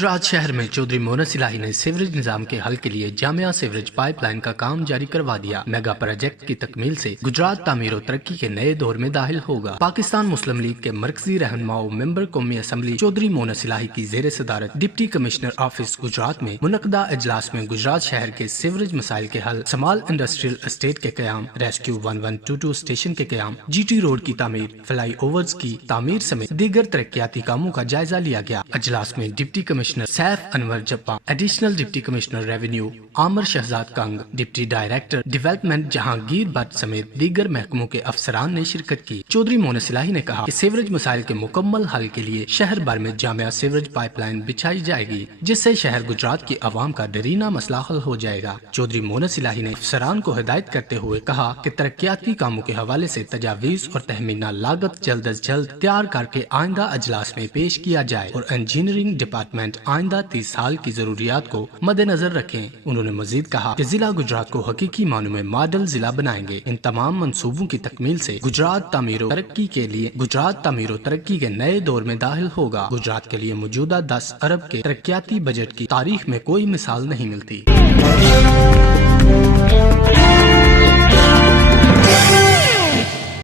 गुजरात शहर में चौधरी मोनस इलाही ने सीवरेज निजाम के हल के लिए जामिया सीवरेज पाइपलाइन का काम जारी करवा दिया। मेगा प्रोजेक्ट की तकमील से गुजरात तामीर और तरक्की के नए दौर में दाखिल होगा। पाकिस्तान मुस्लिम लीग के मरकजी रहनुमा मेंबर कौमी असम्बली चौधरी मोनस इलाही की जेर सदारत डिप्टी कमिश्नर ऑफिस गुजरात में मुनक्कदा इजलास में गुजरात शहर के सीवरेज मसाइल के हल, स्मॉल इंडस्ट्रियल एस्टेट के क्याम, रेस्क्यू 1122 स्टेशन के क्याम, GT रोड की तामीर, फ्लाई ओवर्स की तामीर समेत दीगर तरक्याती कामों का जायजा लिया गया। इजलास में deputy commissioner Saif Anwar Jappa, additional deputy commissioner revenue Amir Shahzad Kang, deputy director development Jahangir Bhatt समेत दीगर महकमों के अफसरान ने शिरकत की। चौधरी मोनस इलाही ने कहा कि सीवरेज मसाइल के मुकम्मल हल के लिए शहर भर में जामिया सीवरेज पाइपलाइन बिछाई जाएगी, जिससे शहर गुजरात की आवाम का दरीना मसला हल हो जाएगा। चौधरी मोनस इलाही ने अफसरान को हिदायत करते हुए कहा कि तरक्याती कामों के हवाले से तजावीज और तहमीना लागत जल्द अज जल्द तैयार करके आइंदा अजलास में पेश किया जाए और इंजीनियरिंग डिपार्टमेंट आइंदा 30 साल की जरूरियात को मद्देनजर रखें। उन्होंने मजीद कहा कि जिला गुजरात को हकीकी मानों में मॉडल जिला बनाएंगे। इन तमाम मंसूबों की तकमील से गुजरात तामीर और तरक्की के नए दौर में दाखिल होगा। गुजरात के लिए मौजूदा 10 अरब के तरक्याती बजट की तारीख में कोई मिसाल नहीं मिलती।